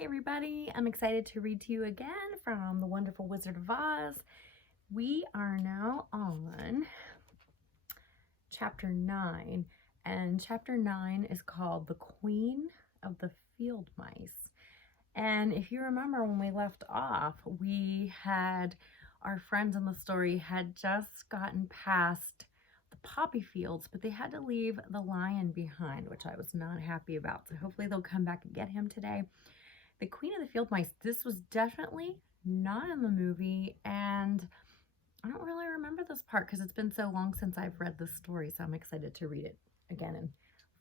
Hey everybody, I'm excited to read to you again from The Wonderful Wizard of Oz. We are now on chapter 9, and chapter 9 is called The Queen of the Field Mice. And if you remember when we left off, we had our friends in the story had just gotten past the poppy fields, but they had to leave the lion behind, which I was not happy about. So hopefully they'll come back and get him today. The Queen of the Field Mice, this was definitely not in the movie, and I don't really remember this part because it's been so long since I've read this story, so I'm excited to read it again and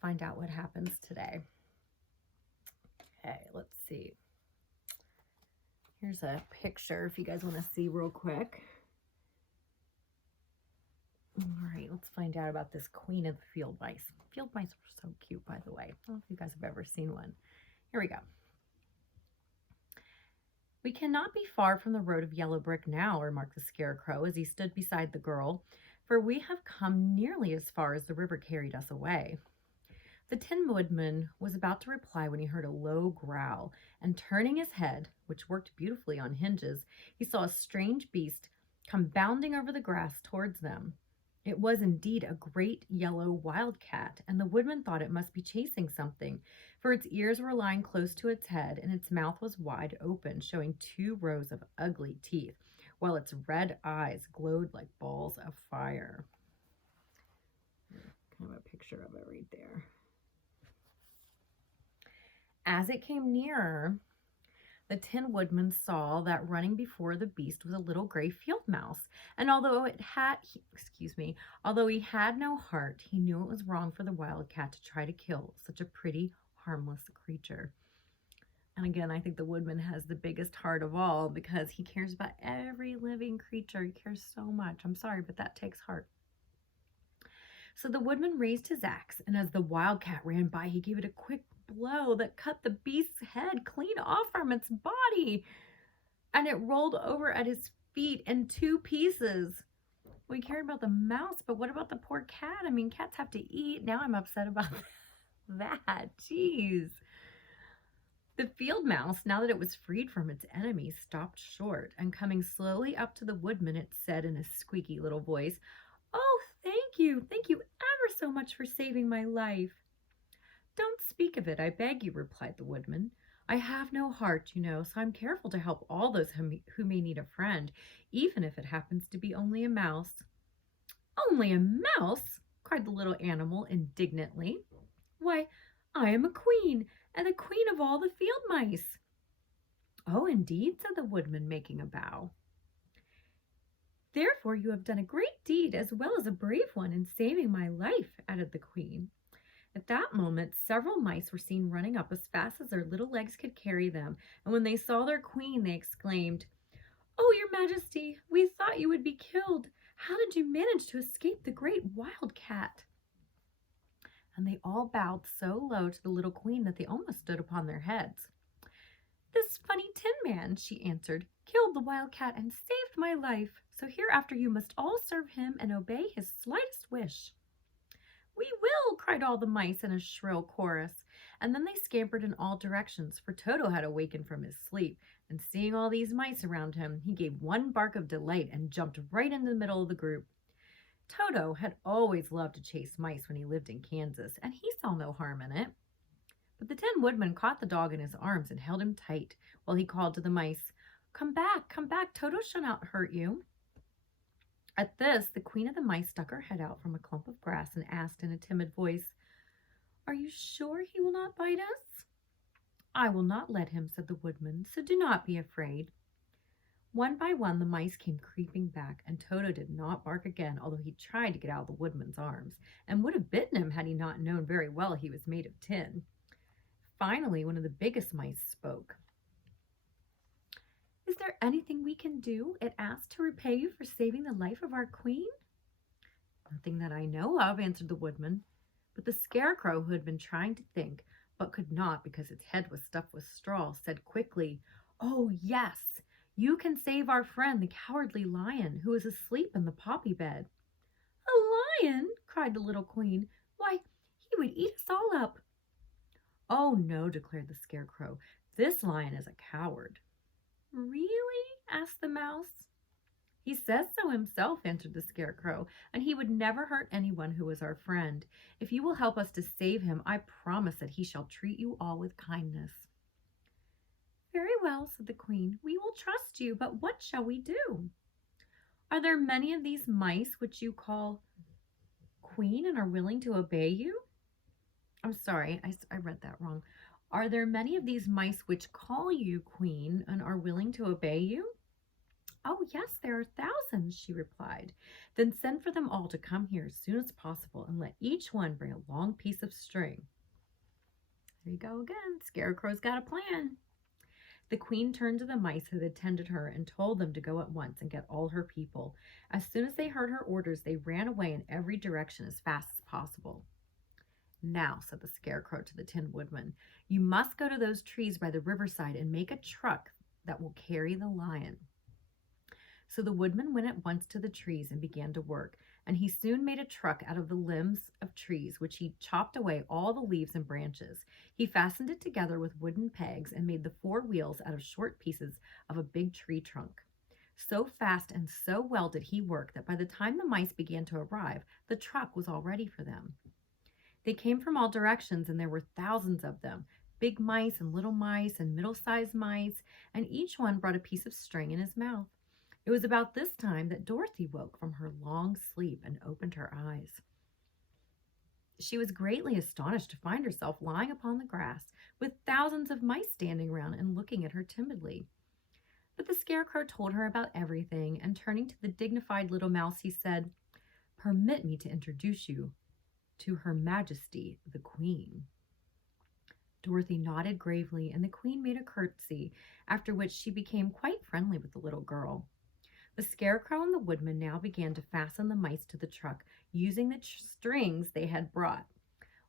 find out what happens today. Okay, let's see. Here's a picture if you guys want to see real quick. All right, let's find out about this Queen of the Field Mice. Field mice are so cute, by the way. I don't know if you guys have ever seen one. Here we go. "We cannot be far from the road of yellow brick now," remarked the Scarecrow as he stood beside the girl, "for we have come nearly as far as the river carried us away." The Tin Woodman was about to reply when he heard a low growl, and turning his head, which worked beautifully on hinges, he saw a strange beast come bounding over the grass towards them. It was indeed a great yellow wildcat, and the woodman thought it must be chasing something, for its ears were lying close to its head, and its mouth was wide open, showing 2 rows of ugly teeth, while its red eyes glowed like balls of fire. Kind of a picture of it right there. As it came nearer, the Tin Woodman saw that running before the beast was a little gray field mouse, and although he had no heart, he knew it was wrong for the wildcat to try to kill such a pretty, harmless creature. And again, I think the woodman has the biggest heart of all because he cares about every living creature. He cares so much. I'm sorry, but that takes heart. So the woodman raised his axe, and as the wildcat ran by, he gave it a quick blow that cut the beast's head clean off from its body, and it rolled over at his feet in 2 pieces. We cared about the mouse, but what about the poor cat? I mean, cats have to eat. Now I'm upset about that. Jeez. The field mouse, now that it was freed from its enemy, stopped short, and coming slowly up to the woodman, it said in a squeaky little voice, "Oh, thank you ever so much for saving my life." "Don't speak of it, I beg you," replied the woodman. "I have no heart, you know, so I'm careful to help all those who may need a friend, even if it happens to be only a mouse." "Only a mouse?" cried the little animal indignantly. "Why, I am a queen, and the queen of all the field mice." "Oh, indeed," said the woodman, making a bow. "Therefore you have done a great deed as well as a brave one in saving my life," added the queen. At that moment, several mice were seen running up as fast as their little legs could carry them, and when they saw their queen, they exclaimed, "Oh, your majesty, we thought you would be killed. How did you manage to escape the great wildcat?" And they all bowed so low to the little queen that they almost stood upon their heads. "This funny Tin Man," she answered, "killed the wildcat and saved my life, so hereafter you must all serve him and obey his slightest wish." "We will!" cried all the mice in a shrill chorus, and then they scampered in all directions, for Toto had awakened from his sleep, and seeing all these mice around him, he gave one bark of delight and jumped right into the middle of the group. Toto had always loved to chase mice when he lived in Kansas, and he saw no harm in it. But the Tin Woodman caught the dog in his arms and held him tight while he called to the mice, come back, Toto shall not hurt you." At this, the Queen of the Mice stuck her head out from a clump of grass and asked in a timid voice, "Are you sure he will not bite us?" "I will not let him," said the woodman, "so do not be afraid." One by one, the mice came creeping back, and Toto did not bark again, although he tried to get out of the woodman's arms, and would have bitten him had he not known very well he was made of tin. Finally, one of the biggest mice spoke. "Is there anything we can do," it asked, "to repay you for saving the life of our queen?" "Nothing that I know of," answered the woodman. But the Scarecrow, who had been trying to think, but could not because its head was stuffed with straw, said quickly, "Oh, yes! You can save our friend, the Cowardly Lion, who is asleep in the poppy bed." "A lion?" cried the little queen. "Why, he would eat us all up." "Oh, no," declared the Scarecrow. "This lion is a coward." "Really?" asked the mouse. "He says so himself," answered the Scarecrow, "and he would never hurt anyone who was our friend. If you will help us to save him, I promise that he shall treat you all with kindness." "Very well," said the Queen. "We will trust you, but what shall we do?" "Are there many of these mice which you call queen and are willing to obey you?" I'm sorry, I read that wrong. "Are there many of these mice which call you queen and are willing to obey you?" "Oh, yes, there are thousands," she replied. "Then send for them all to come here as soon as possible and let each one bring a long piece of string." There you go again. Scarecrow's got a plan. The Queen turned to the mice who had attended her and told them to go at once and get all her people. As soon as they heard her orders, they ran away in every direction as fast as possible. "Now," said the Scarecrow to the Tin Woodman, "you must go to those trees by the riverside and make a truck that will carry the lion." So the Woodman went at once to the trees and began to work, and he soon made a truck out of the limbs of trees, which he chopped away all the leaves and branches. He fastened it together with wooden pegs and made the four wheels out of short pieces of a big tree trunk. So fast and so well did he work that by the time the mice began to arrive, the truck was all ready for them. They came from all directions, and there were thousands of them, big mice and little mice and middle-sized mice, and each one brought a piece of string in his mouth. It was about this time that Dorothy woke from her long sleep and opened her eyes. She was greatly astonished to find herself lying upon the grass with thousands of mice standing around and looking at her timidly. But the Scarecrow told her about everything, and turning to the dignified little mouse, he said, "Permit me to introduce you to Her Majesty the Queen." Dorothy nodded gravely, and the Queen made a curtsy, after which she became quite friendly with the little girl. The Scarecrow and the Woodman now began to fasten the mice to the truck, using the strings they had brought.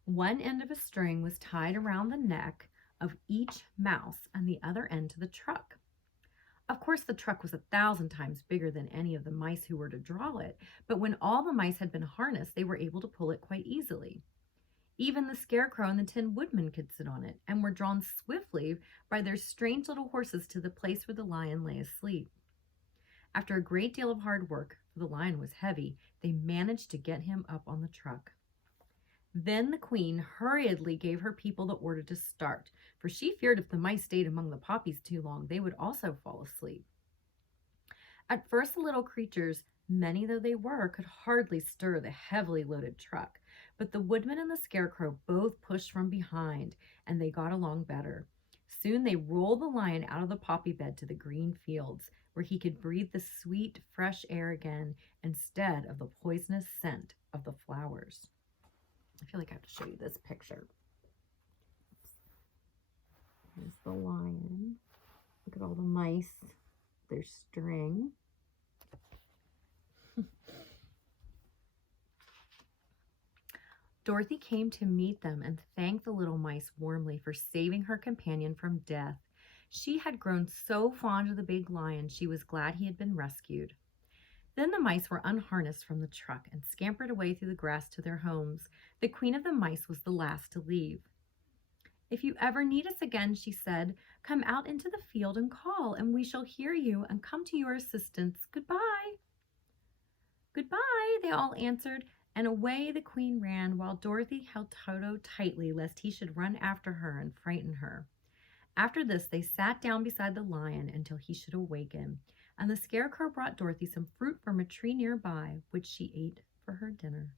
One end of a string was tied around the neck of each mouse and the other end to the truck. Of course, the truck was 1,000 times bigger than any of the mice who were to draw it, but when all the mice had been harnessed, they were able to pull it quite easily. Even the Scarecrow and the Tin Woodman could sit on it and were drawn swiftly by their strange little horses to the place where the lion lay asleep. After a great deal of hard work, for the lion was heavy, they managed to get him up on the truck. Then the Queen hurriedly gave her people the order to start, for she feared if the mice stayed among the poppies too long, they would also fall asleep. At first, the little creatures, many though they were, could hardly stir the heavily loaded truck, but the Woodman and the Scarecrow both pushed from behind, and they got along better. Soon they rolled the lion out of the poppy bed to the green fields, where he could breathe the sweet, fresh air again instead of the poisonous scent of the flowers. I feel like I have to show you this picture. Here's the lion. Look at all the mice, their string. Dorothy came to meet them and thanked the little mice warmly for saving her companion from death. She had grown so fond of the big lion, she was glad he had been rescued. Then the mice were unharnessed from the truck and scampered away through the grass to their homes. The Queen of the Mice was the last to leave. "If you ever need us again," she said, "come out into the field and call, and we shall hear you and come to your assistance. Goodbye." "Goodbye," they all answered, and away the Queen ran, while Dorothy held Toto tightly lest he should run after her and frighten her. After this, they sat down beside the lion until he should awaken, and the Scarecrow brought Dorothy some fruit from a tree nearby, which she ate for her dinner.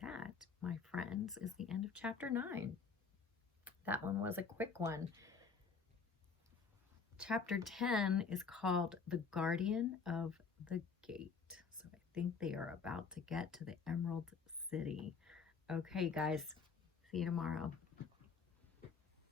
That, my friends, is the end of chapter 9. That one was a quick one. Chapter 10 is called The Guardian of the Gate. So I think they are about to get to the Emerald City. Okay, guys. See you tomorrow.